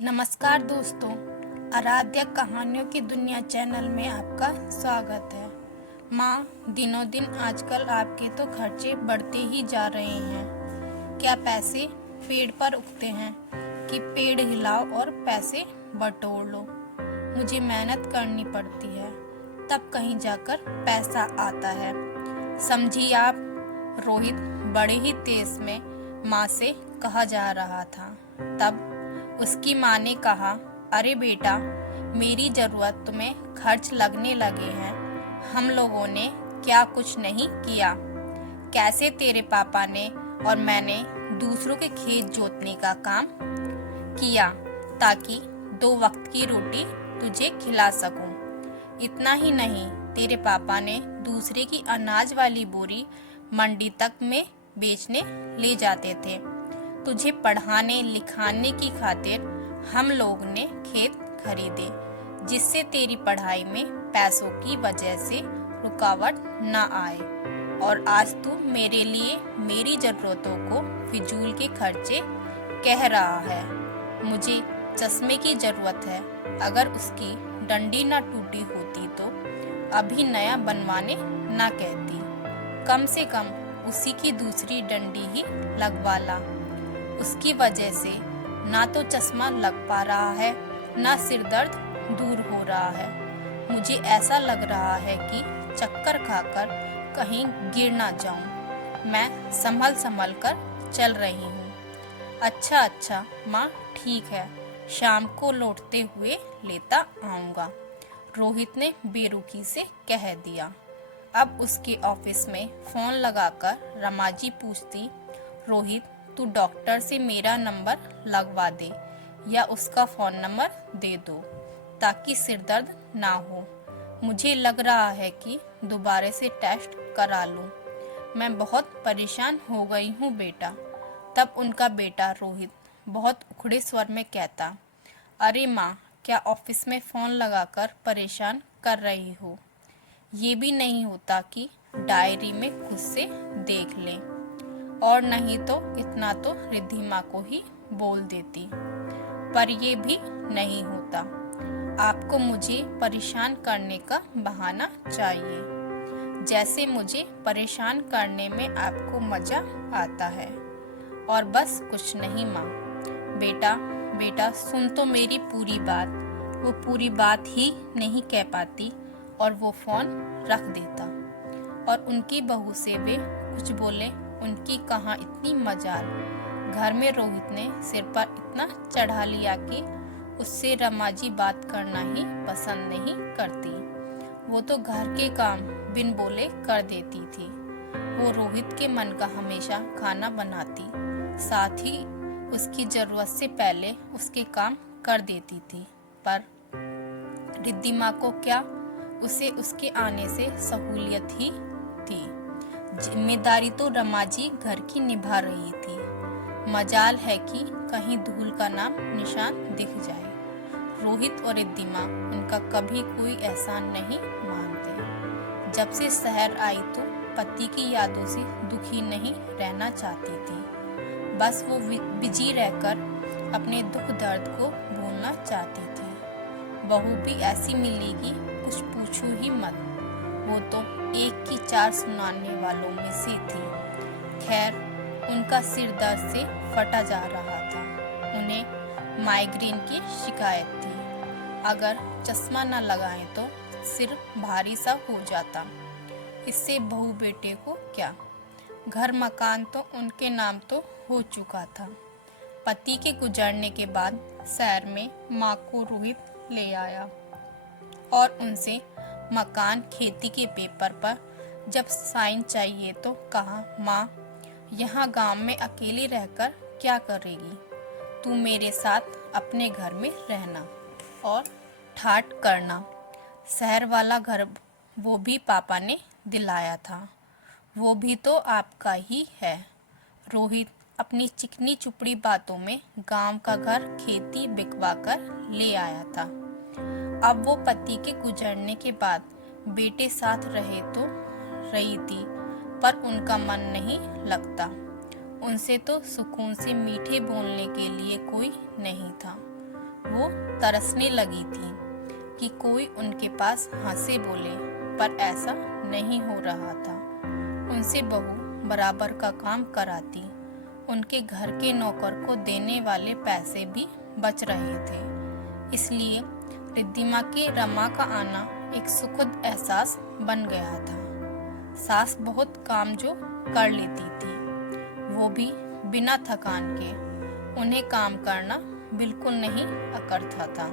नमस्कार दोस्तों, आराध्या कहानियों की दुनिया चैनल में आपका स्वागत है। माँ, दिनों दिन आजकल आपके तो खर्चे बढ़ते ही जा रहे हैं। क्या पैसे पेड़ पर उगते हैं कि पेड़ हिलाओ और पैसे बटोर लो? मुझे मेहनत करनी पड़ती है, तब कहीं जाकर पैसा आता है। समझिए आप, रोहित बड़े ही तेज में माँ से कहा जा रहा था। तब उसकी माँ ने कहा, अरे बेटा, मेरी जरूरत तुम्हें खर्च लगने लगे हैं। हम लोगों ने क्या कुछ नहीं किया। कैसे तेरे पापा ने और मैंने दूसरों के खेत जोतने का काम किया ताकि 2 वक्त की रोटी तुझे खिला सकूं। इतना ही नहीं, तेरे पापा ने दूसरे की अनाज वाली बोरी मंडी तक में बेचने ले जाते थे। तुझे पढ़ाने लिखाने की खातिर हम लोग ने खेत खरीदे, जिससे तेरी पढ़ाई में पैसों की वजह से रुकावट न आए। और आज तू मेरे लिए मेरी जरूरतों को फिजूल के खर्चे कह रहा है। मुझे चश्मे की जरूरत है। अगर उसकी डंडी न टूटी होती तो अभी नया बनवाने न कहती। कम से कम उसी की दूसरी डंडी ही लगवा ला। उसकी वजह से ना तो चश्मा लग पा रहा है, ना सिर दर्द दूर हो रहा है। मुझे ऐसा लग रहा है कि चक्कर खाकर कहीं गिर ना जाऊं। मैं संभल संभल कर चल रही हूँ। अच्छा माँ, ठीक है, शाम को लौटते हुए लेता आऊँगा, रोहित ने बेरुखी से कह दिया। अब उसके ऑफिस में फोन लगाकर रमाजी पूछती, रोहित, तू डॉक्टर से मेरा नंबर लगवा दे या उसका फ़ोन नंबर दे दो ताकि सिर दर्द ना हो। मुझे लग रहा है कि दोबारा से टेस्ट करा लूँ। मैं बहुत परेशान हो गई हूँ बेटा। तब उनका बेटा रोहित बहुत उखड़े स्वर में कहता, अरे माँ, क्या ऑफिस में फ़ोन लगाकर परेशान कर रही हो? ये भी नहीं होता कि डायरी में खुद से देख लें, और नहीं तो इतना तो रिद्धिमा को ही बोल देती। पर ये भी नहीं होता। आपको मुझे परेशान करने का बहाना चाहिए, जैसे मुझे परेशान करने में आपको मजा आता है। और बस कुछ नहीं माँ। बेटा सुन तो मेरी पूरी बात। वो पूरी बात ही नहीं कह पाती और वो फोन रख देता। और उनकी बहू से वे कुछ बोले, उनकी कहाँ इतनी मजाल। घर में रोहित ने सिर पर इतना चढ़ा लिया कि उससे रमाजी बात करना ही पसंद नहीं करती। वो तो घर के काम बिन बोले कर देती थी। वो रोहित के मन का हमेशा खाना बनाती, साथ ही उसकी जरूरत से पहले उसके काम कर देती थी। पर रिद्धिमा को क्या, उसे उसके आने से सहूलियत ही थी। जिम्मेदारी तो रमाजी घर की निभा रही थी। मजाल है कि कहीं धूल का नाम निशान दिख जाए। रोहित और रिद्धिमा उनका कभी कोई एहसान नहीं मानते। जब से शहर आई तो पति की यादों से दुखी नहीं रहना चाहती थी। बस वो बिजी रहकर अपने दुख दर्द को भूलना चाहती थी। बहू भी ऐसी मिलेगी, कुछ पूछो ही मत। वो तो 1 की 4 सुनाने वालों में से थी। खैर, उनका सिर दर्द से फटा जा रहा था। उन्हें माइग्रेन की शिकायत थी। अगर चश्मा न लगाएं तो सिर भारी सा हो जाता। इससे बहू बेटे को क्या, घर मकान तो उनके नाम तो हो चुका था। पति के गुजरने के बाद शहर में माँ को रोहित ले आया और उनसे मकान खेती के पेपर पर जब साइन चाहिए तो कहा, माँ, यहाँ गांव में अकेली रहकर क्या करेगी? तू मेरे साथ अपने घर में रहना और ठाट करना। शहर वाला घर वो भी पापा ने दिलाया था, वो भी तो आपका ही है। रोहित अपनी चिकनी चुपड़ी बातों में गांव का घर खेती बिकवा कर ले आया था। अब वो पति के गुजरने के बाद बेटे साथ रहे तो रही थी, पर उनका मन नहीं लगता। उनसे तो सुकून से मीठे बोलने के लिए कोई नहीं था। वो तरसने लगी थी कि कोई उनके पास हंसे बोले, पर ऐसा नहीं हो रहा था। उनसे बहू बराबर का काम कराती, उनके घर के नौकर को देने वाले पैसे भी बच रहे थे। इसलिए रिद्धिमा के रमा का आना एक सुखद एहसास बन गया था। सास बहुत काम जो कर लेती थी, वो भी बिना थकान के। उन्हें काम करना बिल्कुल नहीं अकड़ता था,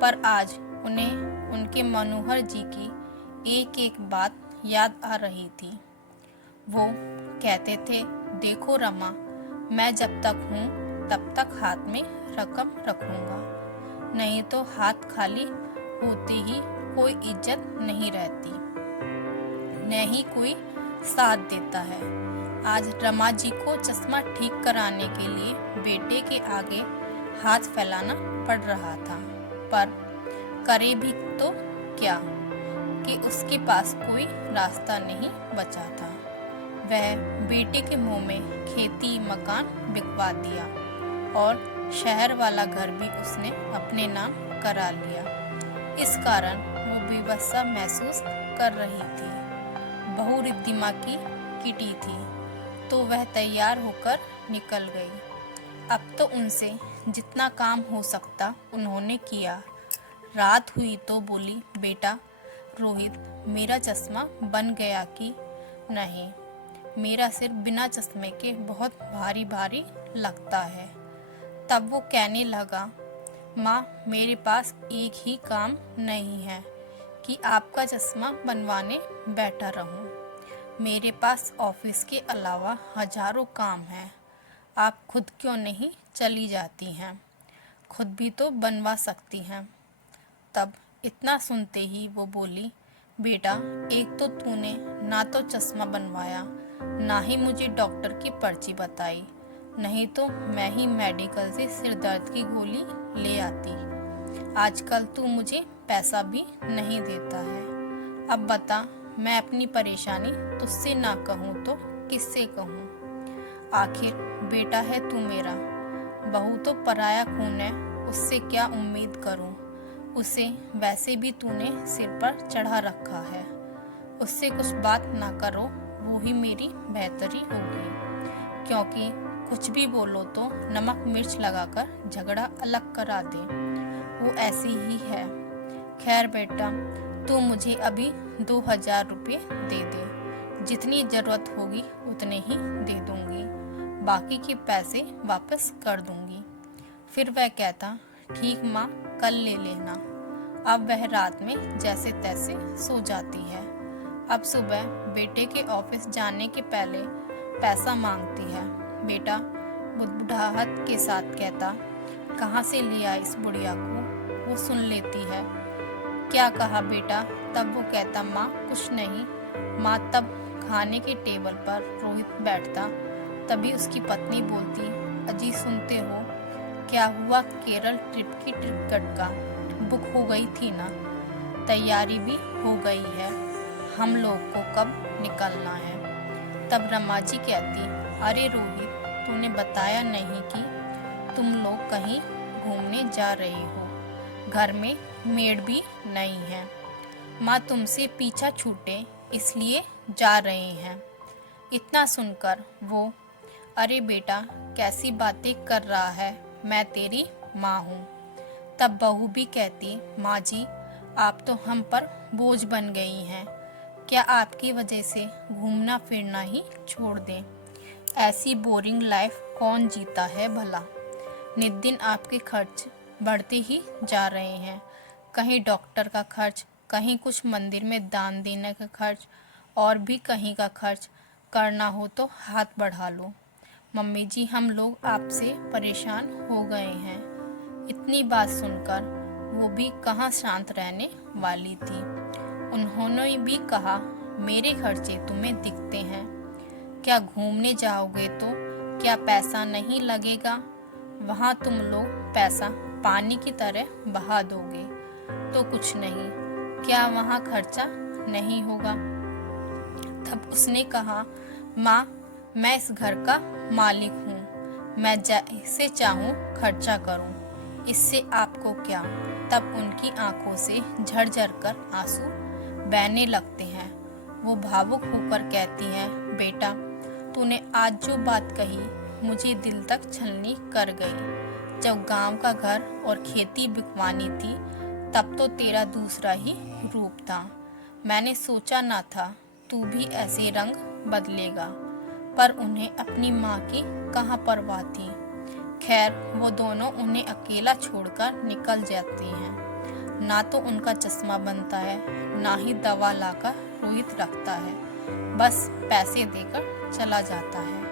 पर आज उन्हें उनके मनोहर जी की एक एक बात याद आ रही थी। वो कहते थे, देखो रमा, मैं जब तक हूँ तब तक हाथ में रकम रखूंगा, नहीं तो हाथ खाली होते ही कोई इज्जत नहीं रहती, न ही कोई साथ देता है। आज रमा जी को चश्मा ठीक कराने के लिए बेटे के आगे हाथ फैलाना पड़ रहा था, पर करे भी तो क्या कि उसके पास कोई रास्ता नहीं बचा था। वह बेटे के मुंह में खेती मकान बिकवा दिया और शहर वाला घर भी उसने अपने नाम करा लिया। इस कारण वो बेबसा महसूस कर रही थी। बहू रिद्धिमा की किटी थी, तो वह तैयार होकर निकल गई। अब तो उनसे जितना काम हो सकता उन्होंने किया। रात हुई तो बोली, बेटा रोहित, मेरा चश्मा बन गया कि नहीं? मेरा सिर बिना चश्मे के बहुत भारी भारी लगता है। तब वो कहने लगा, माँ, मेरे पास एक ही काम नहीं है कि आपका चश्मा बनवाने बैठा रहूं। मेरे पास ऑफिस के अलावा हजारों काम हैं। आप खुद क्यों नहीं चली जाती हैं? खुद भी तो बनवा सकती हैं। तब इतना सुनते ही वो बोली, बेटा, एक तो तूने ना तो चश्मा बनवाया, ना ही मुझे डॉक्टर की पर्ची बताई, नहीं तो मैं ही मेडिकल से सिर दर्द की गोली ले आती। आजकल तू मुझे पैसा भी नहीं देता है। अब बता, मैं अपनी परेशानी तुझसे ना कहूँ तो किससे कहूँ? आखिर बेटा है तू मेरा, बहू तो पराया खून है, उससे क्या उम्मीद करूँ? उसे वैसे भी तूने सिर पर चढ़ा रखा है। उससे कुछ बात ना करो, वो ही मेरी बेहतरी होगी, क्योंकि कुछ भी बोलो तो नमक मिर्च लगाकर झगड़ा अलग करा दे, वो ऐसी ही है। खैर बेटा, तू मुझे अभी 2000 रुपये दे दे, जितनी ज़रूरत होगी उतने ही दे दूंगी, बाकी के पैसे वापस कर दूंगी। फिर वह कहता, ठीक माँ, कल ले लेना। अब वह रात में जैसे तैसे सो जाती है। अब सुबह बेटे के ऑफिस जाने के पहले पैसा मांगती है। बेटा बुढ़ाहट के साथ कहता, कहाँ से लिया इस बुढ़िया को? वो सुन लेती है। क्या कहा बेटा? तब वो कहता, माँ कुछ नहीं। माँ तब खाने के टेबल पर रोहित बैठता, तभी उसकी पत्नी बोलती, अजी सुनते हो, क्या हुआ? केरल ट्रिप की टिकट का बुक हो गई थी ना? तैयारी भी हो गई है, हम लोग को कब निकलना है? तब रमा जी कहती, अरे रोहित, तूने बताया नहीं कि तुम लोग कहीं घूमने जा रहे हो, घर में मेड भी नहीं है। माँ तुमसे पीछा छूटे इसलिए जा रहे हैं। इतना सुनकर वो, अरे बेटा कैसी बातें कर रहा है, मैं तेरी माँ हूँ। तब बहू भी कहती, माँ जी आप तो हम पर बोझ बन गई हैं, क्या आपकी वजह से घूमना फिरना ही छोड़ दें? ऐसी बोरिंग लाइफ कौन जीता है भला? नित दिन आपके खर्च बढ़ते ही जा रहे हैं, कहीं डॉक्टर का खर्च, कहीं कुछ मंदिर में दान देने का खर्च, और भी कहीं का खर्च करना हो तो हाथ बढ़ा लो। मम्मी जी हम लोग आपसे परेशान हो गए हैं। इतनी बात सुनकर वो भी कहाँ शांत रहने वाली थी। उन्होंने भी कहा, मेरे खर्चे तुम्हें दिखते हैं? क्या घूमने जाओगे तो क्या पैसा नहीं लगेगा? वहाँ तुम लोग पैसा पानी की तरह बहा दोगे तो कुछ नहीं, क्या वहाँ खर्चा नहीं होगा? तब उसने कहा, माँ मैं इस घर का मालिक हूँ, मैं जैसे चाहूँ खर्चा करूँ, इससे आपको क्या। तब उनकी आंखों से झरझर कर आंसू बहने लगते हैं। वो भावुक होकर कहती हैं, बेटा तूने आज जो बात कही मुझे दिल तक छलनी कर गई। जब गांव का घर और खेती बिकवानी थी तब तो तेरा दूसरा ही रूप था। मैंने सोचा ना था तू भी ऐसे रंग बदलेगा, पर उन्हें अपनी माँ की कहाँ परवाह थी। खैर वो दोनों उन्हें अकेला छोड़कर निकल जाती हैं। ना तो उनका चश्मा बनता है, ना ही दवा लाकर रोहित रखता है, बस पैसे देकर चला जाता है।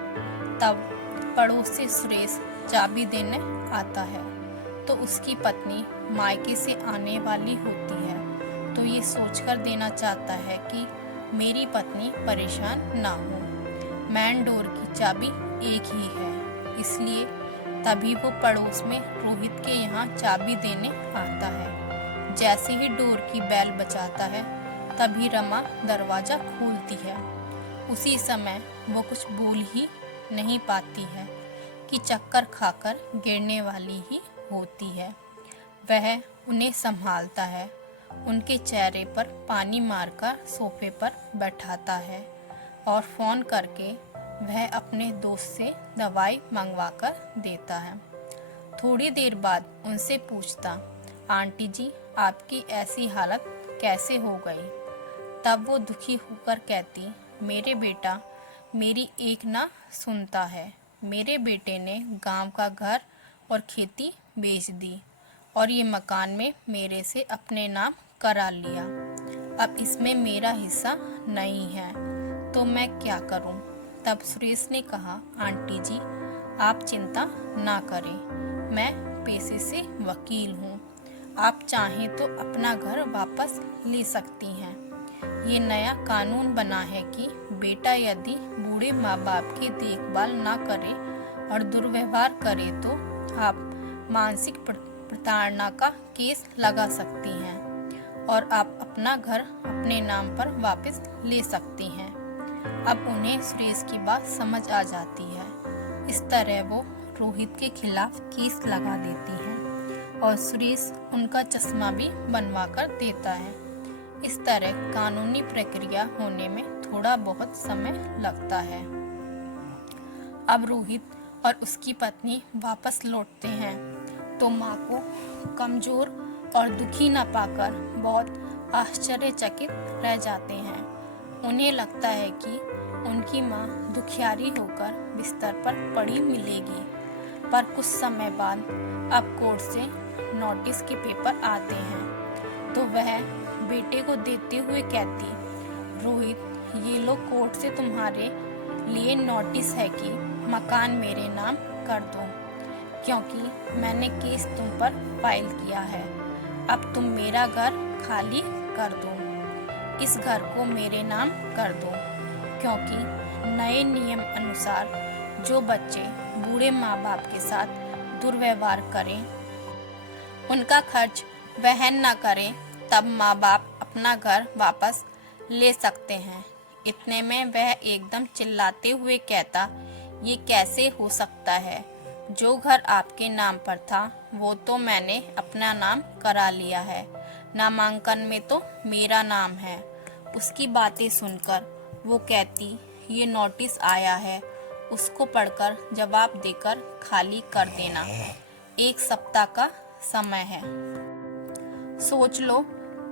तब पड़ोस से सुरेश चाबी देने आता है तो उसकी पत्नी मायके से आने वाली होती है, तो ये सोचकर देना चाहता है कि मेरी पत्नी परेशान ना हो। मेन डोर की चाबी एक ही है, इसलिए तभी वो पड़ोस में रोहित के यहाँ चाबी देने आता है। जैसे ही डोर की बेल बजाता है तभी रमा दरवाज़ा खोलती है। उसी समय वो कुछ बोल ही नहीं पाती है कि चक्कर खाकर गिरने वाली ही होती है। वह उन्हें संभालता है, उनके चेहरे पर पानी मारकर सोफे पर बैठाता है और फ़ोन करके वह अपने दोस्त से दवाई मंगवा कर देता है। थोड़ी देर बाद उनसे पूछता, आंटी जी आपकी ऐसी हालत कैसे हो गई। तब वो दुखी होकर कहती, मेरे बेटा मेरी एक ना सुनता है। मेरे बेटे ने गांव का घर और खेती बेच दी और ये मकान में मेरे से अपने नाम करा लिया। अब इसमें मेरा हिस्सा नहीं है, तो मैं क्या करूं। तब सुरेश ने कहा, आंटी जी आप चिंता ना करें, मैं पेशे से वकील हूं। आप चाहें तो अपना घर वापस ले सकती हैं। ये नया कानून बना है कि बेटा यदि बूढ़े माँ बाप की देखभाल ना करे और दुर्व्यवहार करे तो आप मानसिक प्रताड़ना का केस लगा सकती हैं और आप अपना घर अपने नाम पर वापस ले सकती हैं। अब उन्हें सुरेश की बात समझ आ जाती है। इस तरह वो रोहित के खिलाफ केस लगा देती हैं और सुरेश उनका चश्मा भी बनवा कर देता है। इस तरह कानूनी प्रक्रिया होने में थोड़ा बहुत समय लगता है। अब रोहित और उसकी पत्नी वापस लौटते हैं तो माँ को कमजोर और दुखी न पाकर बहुत आश्चर्यचकित रह जाते हैं। उन्हें लगता है कि उनकी माँ दुखियारी होकर बिस्तर पर पड़ी मिलेगी, पर कुछ समय बाद अब कोर्ट से नोटिस के पेपर आते हैं तो वह बेटे को देते हुए कहती, रोहित ये लो कोर्ट से तुम्हारे लिए नोटिस है कि मकान मेरे नाम कर दो, क्योंकि मैंने केस तुम पर फाइल किया है। अब तुम मेरा घर खाली कर दो, इस घर को मेरे नाम कर दो, क्योंकि नए नियम अनुसार जो बच्चे बूढ़े माँ बाप के साथ दुर्व्यवहार करें, उनका खर्च वहन न करें, तब माँ बाप अपना घर वापस ले सकते हैं। इतने में वह एकदम चिल्लाते हुए कहता, ये कैसे हो सकता है। जो घर आपके नाम पर था वो तो मैंने अपना नाम करा लिया है, नामांकन में तो मेरा नाम है। उसकी बातें सुनकर वो कहती, ये नोटिस आया है, उसको पढ़कर जवाब देकर खाली कर देना। 1 सप्ताह का समय है, सोच लो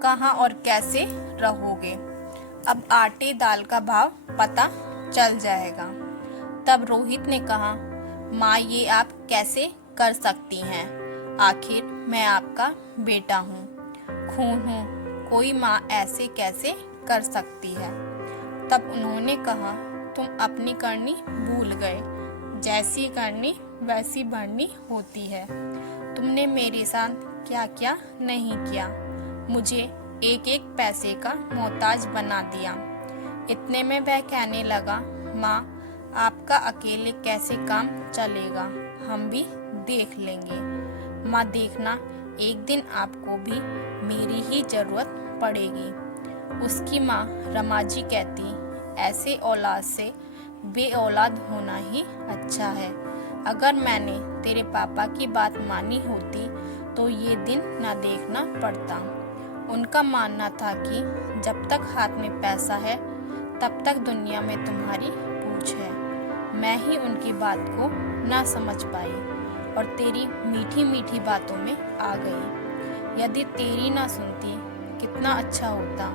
कहाँ और कैसे रहोगे। अब आटे दाल का भाव पता चल जाएगा। तब रोहित ने कहा, माँ ये आप कैसे कर सकती हैं, आखिर मैं आपका बेटा हूँ, खून हूँ, कोई माँ ऐसे कैसे कर सकती है। तब उन्होंने कहा, तुम अपनी करनी भूल गए, जैसी करनी वैसी भरनी होती है। तुमने मेरे साथ क्या क्या नहीं किया, मुझे एक एक पैसे का मोहताज बना दिया। इतने में वह कहने लगा, माँ आपका अकेले कैसे काम चलेगा, हम भी देख लेंगे। माँ देखना, एक दिन आपको भी मेरी ही जरूरत पड़ेगी। उसकी माँ रमाजी कहती, ऐसे औलाद से बे औलाद होना ही अच्छा है। अगर मैंने तेरे पापा की बात मानी होती तो ये दिन ना देखना पड़ता। उनका मानना था कि जब तक हाथ में पैसा है तब तक दुनिया में तुम्हारी पूछ है। मैं ही उनकी बात को ना समझ पाई और तेरी मीठी मीठी बातों में आ गई। यदि तेरी ना सुनती कितना अच्छा होता।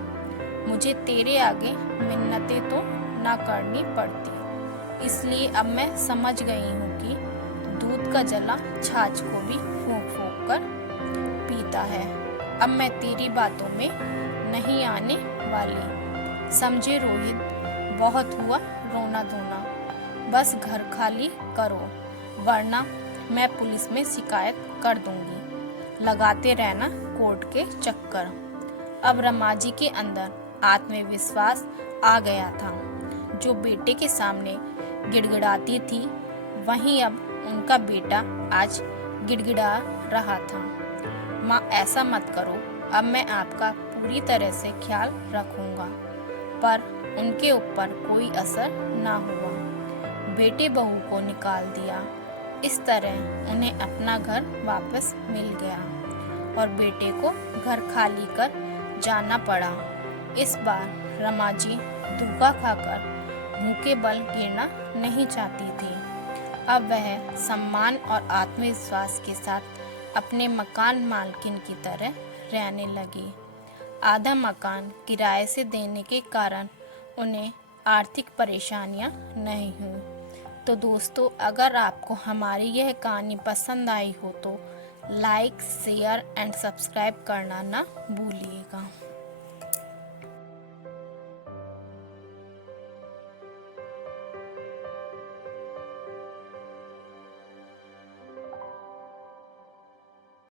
मुझे तेरे आगे मिन्नतें तो ना करनी पड़ती। इसलिए अब मैं समझ गई हूँ कि दूध का जला छाछ को भी फूंक फूंक कर पीता है। अब मैं तेरी बातों में नहीं आने वाली। समझे रोहित, बहुत हुआ रोना धोना। बस घर खाली करो, वरना मैं पुलिस में शिकायत कर दूंगी। लगाते रहना कोर्ट के चक्कर। अब रमाजी के अंदर आत्मविश्वास आ गया था। जो बेटे के सामने गिड़गिड़ाती थी, वहीं अब उनका बेटा आज गिड़गिड़ा रहा था। माँ, ऐसा मत करो, अब मैं आपका पूरी तरह से ख्याल रखूंगा। पर उनके ऊपर कोई असर ना हुआ। बेटे बहू को निकाल दिया। इस तरह उन्हें अपना घर वापस मिल गया और बेटे को घर खाली कर जाना पड़ा। इस बार रमाजी धोखा खाकर मुंह के बल गिरना नहीं चाहती थी। अब वह सम्मान और आत्मविश्वास के साथ अपने मकान मालकिन की तरह रहने लगी। आधा मकान किराए से देने के कारण उन्हें आर्थिक परेशानियां नहीं हुई। तो दोस्तों, अगर आपको हमारी यह कहानी पसंद आई हो तो लाइक, शेयर एंड सब्सक्राइब करना ना भूलिए।